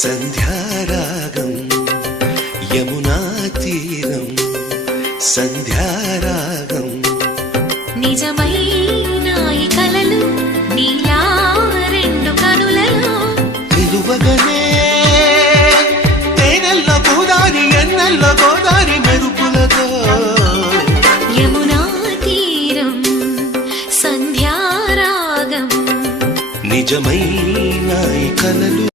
సంధ్యారాగం యమునా తీరం సంధ్యారాగం నిజమైన ఈ కలలు నీలా రెండు కనులలో నిలువగనే తేనెల్లో గోదారి ఎన్నెల్లో గోదారి మెరుపులతో యమునా తీరం సంధ్యారాగం నిజమైన ఈ కలలు